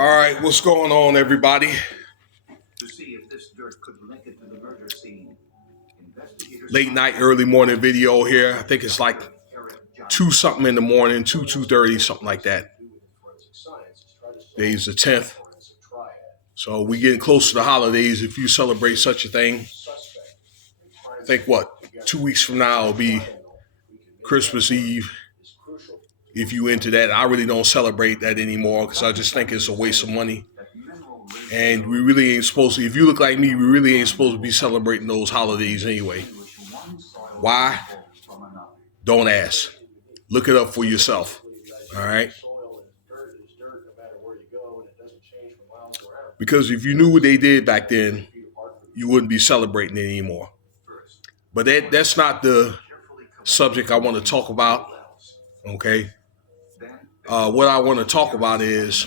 All right, what's going on, everybody? Late night, early morning video here. I think it's like 2 something in the morning, 2:30, something like that. Today's the 10th. So we getting close to the holidays. If you celebrate such a thing, I think 2 weeks from now will be Christmas Eve. If you into that, I really don't celebrate that anymore because I just think it's a waste of money. And we really ain't supposed to, if you look like me, we really ain't supposed to be celebrating those holidays anyway. Why? Don't ask. Look it up for yourself. All right? Because if you knew what they did back then, you wouldn't be celebrating it anymore. But that's not the subject I want to talk about. Okay? What I want to talk about is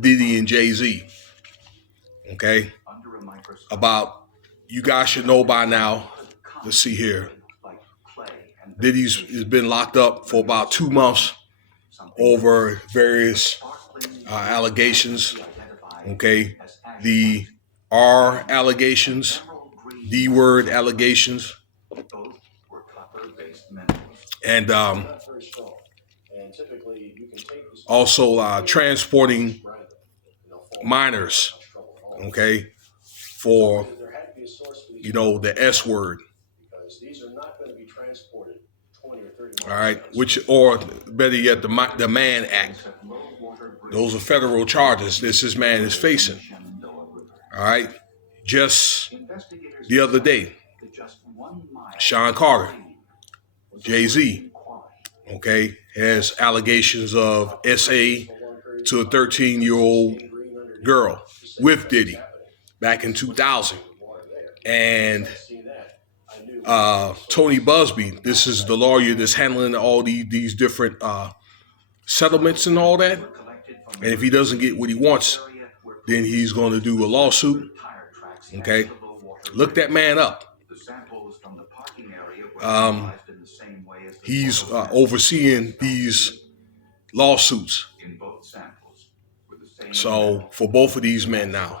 Diddy and JayZ. Okay? About, you guys should know by now. Let's see here. Diddy's has been locked up for about 2 months over various allegations. Okay? The R allegations, D word allegations. And also transporting minors, okay, for, the S word. All right, or better yet, the Mann Act. Those are federal charges this man is facing. All right, just the other day, Sean Carter, JayZ, okay, has allegations of SA to a 13-year-old girl with Diddy back in 2000. And Tony Busby, this is the lawyer that's handling all these different settlements and all that. And if he doesn't get what he wants, then he's going to do a lawsuit. Okay? Look that man up. He's overseeing these lawsuits. So for both of these men now.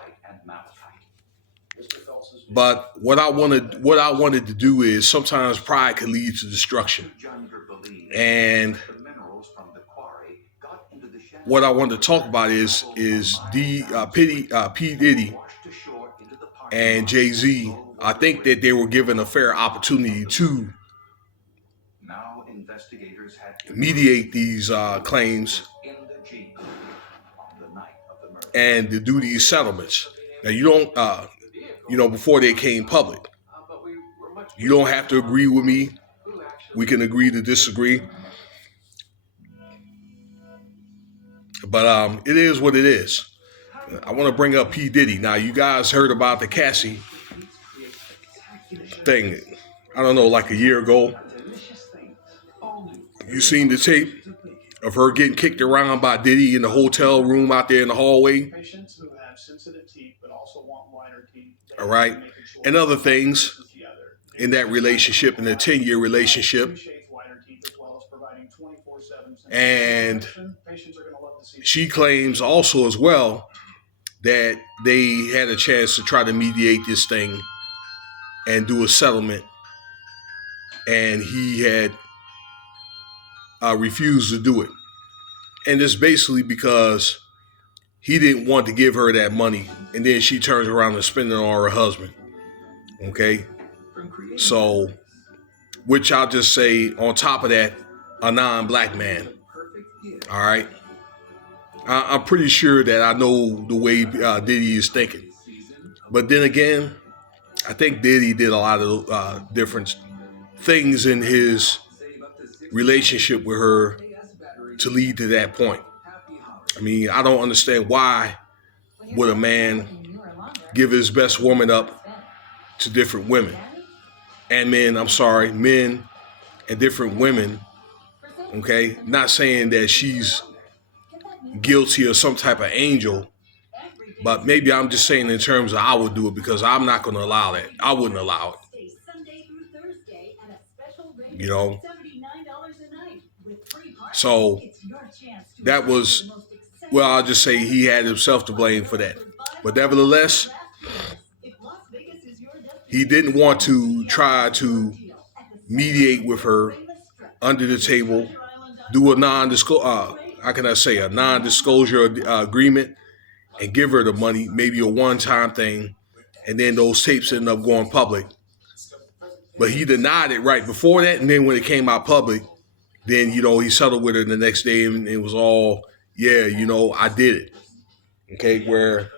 But what I wanted to do is, sometimes pride can lead to destruction. And what I wanted to talk about is P. Diddy and JayZ. I think that they were given a fair opportunity to mediate these claims and to do these settlements. Now, you don't, before they came public, you don't have to agree with me. We can agree to disagree. But it is what it is. I want to bring up P. Diddy. Now, you guys heard about the Cassie thing, I don't know, like a year ago. You seen the tape of her getting kicked around by Diddy in the hotel room out there in the hallway? All right. And other things in that relationship, in a 10-year relationship. And she claims also as well that they had a chance to try to mediate this thing and do a settlement. And he had refused to do it. And it's basically because he didn't want to give her that money. And then she turns around and spends it on her husband. Okay? So, which I'll just say, on top of that, a non-black man. All right? I'm pretty sure that I know the way Diddy is thinking. But then again, I think Diddy did a lot of different things in his relationship with her to lead to that point. I mean, I don't understand why would a man give his best woman up to different women and men, men and different women. Okay. Not saying that she's guilty of some type of angel, but maybe I'm just saying in terms of I would do it, because I'm not going to allow that. I wouldn't allow it. So that was, well, I'll just say he had himself to blame for that. But nevertheless, he didn't want to try to mediate with her under the table, do a non-disclosure agreement, and give her the money, maybe a one-time thing, and then those tapes ended up going public. But he denied it right before that, and then when it came out public, then, he settled with her the next day, and it was all, yeah, I did it. Okay, where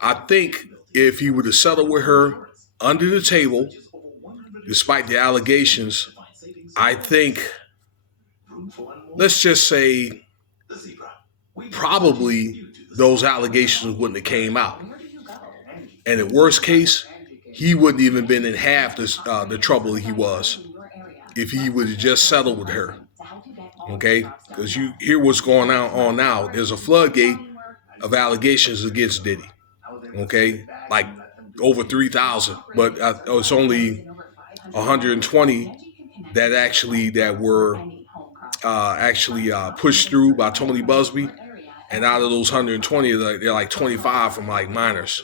I think if he would have settled with her under the table, despite the allegations, I think, let's just say, probably those allegations wouldn't have came out. And in worst case, he wouldn't even been in half the trouble he was if he would have just settled with her. Okay? Because you hear what's going on now. There's a floodgate of allegations against Diddy. Okay? Like over 3,000. But it's only 120 that were pushed through by Tony Busby. And out of those 120, they're like 25 from like minors.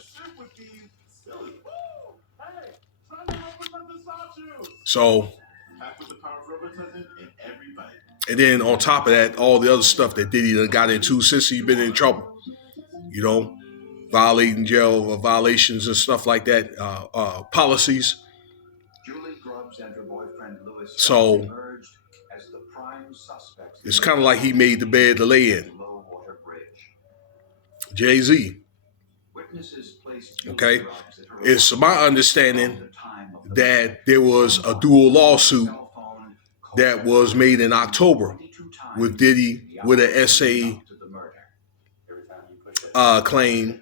So, and then on top of that, all the other stuff that Diddy done got into since he been in trouble, violating jail violations and stuff like that, policies. So it's kind of like he made the bed to lay in. JayZ. Okay, it's my understanding that there was a dual lawsuit that was made in October with Diddy with an SA claim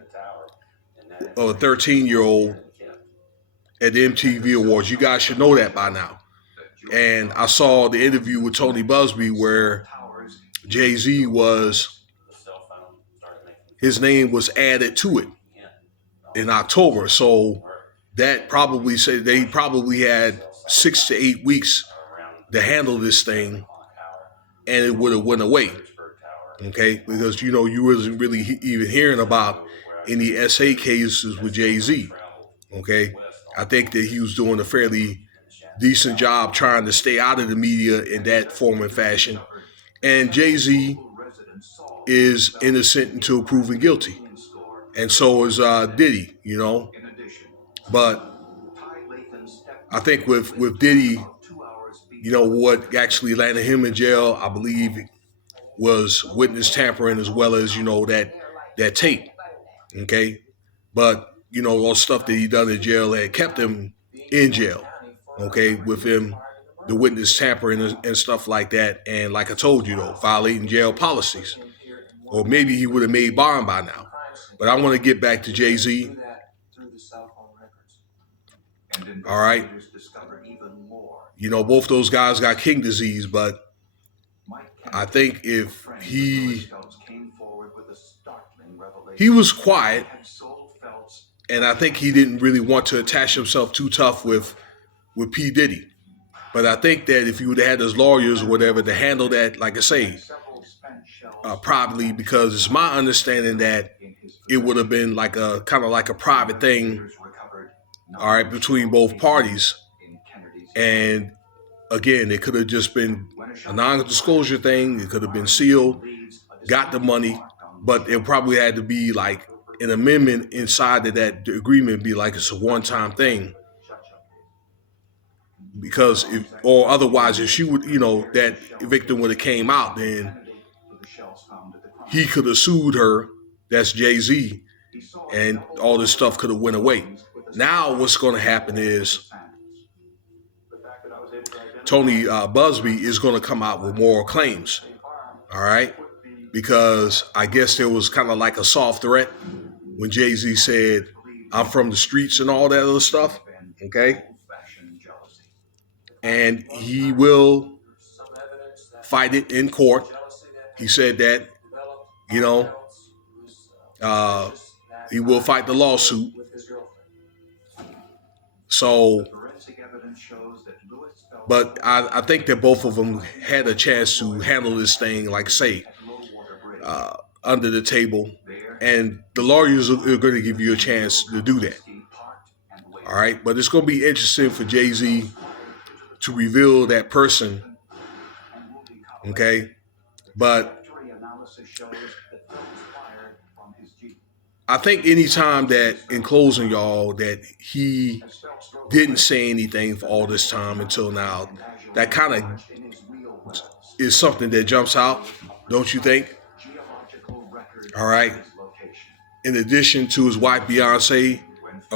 of a 13-year-old at the MTV Awards. You guys should know that by now. And I saw the interview with Tony Busby where JayZ his name was added to it in October. So that probably said they probably had 6 to 8 weeks to handle this thing, and it would have went away. Okay, because you wasn't really even hearing about any SA cases with JayZ. Okay, I think that he was doing a fairly decent job trying to stay out of the media in that form and fashion. And JayZ is innocent until proven guilty, and so is Diddy. But I think with Diddy, what actually landed him in jail, I believe, was witness tampering as well as that tape. Okay, but all stuff that he done in jail had kept him in jail. Okay, with him, the witness tampering and stuff like that, and like I told you, violating jail policies, or maybe he would have made bond by now. But I want to get back to JayZ. All right, both those guys got king disease, but I think if he was quiet, and I think he didn't really want to attach himself too tough with P. Diddy. But I think that if he would have had his lawyers or whatever to handle that, like I say, privately, because it's my understanding that it would have been like a kind of like a private thing, all right, between both parties. And again, it could have just been a non-disclosure thing. It could have been sealed, got the money, but it probably had to be like an amendment inside of that agreement, be like it's a one-time thing. Because otherwise, if she would, that victim would have came out, then he could have sued her. That's JayZ, and all this stuff could have went away. Now, what's going to happen is Tony Busby is going to come out with moral claims. All right, because I guess there was kind of like a soft threat when JayZ said, "I'm from the streets" and all that other stuff. Okay. And he will fight it in court. He said that, he will fight the lawsuit. So But I think that both of them had a chance to handle this thing, like say, under the table, and the lawyers are going to give you a chance to do that. All right, but it's going to be interesting for JayZ to reveal that person. Okay, but I think anytime that, in closing, y'all, that he didn't say anything for all this time until now, that kind of is something that jumps out, don't you think? All right. In addition to his wife Beyonce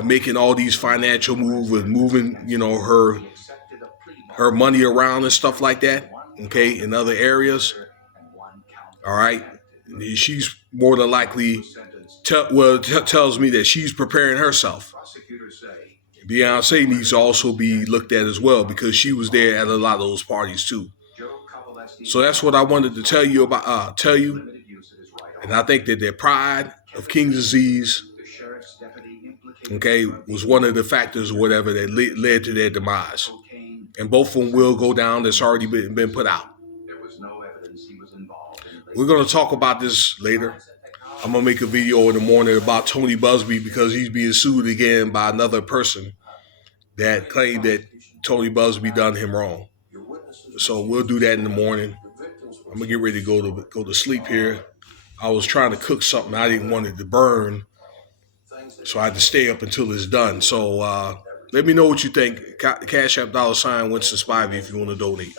making all these financial moves with moving, her money around and stuff like that, okay, in other areas. All right. She's more than likely tells me that she's preparing herself. Beyonce needs to also be looked at as well because she was there at a lot of those parties too. So that's what I wanted to tell you about. And I think that their pride of King's disease, okay, was one of the factors or whatever that led to their demise. And both of them will go down. That's already been put out. We're going to talk about this later. I'm going to make a video in the morning about Tony Busby because he's being sued again by another person that claimed that Tony Busby done him wrong. So we'll do that in the morning. I'm going to get ready to go to sleep here. I was trying to cook something. I didn't want it to burn, so I had to stay up until it's done. So let me know what you think. Cash App $Winston Spivey if you want to donate.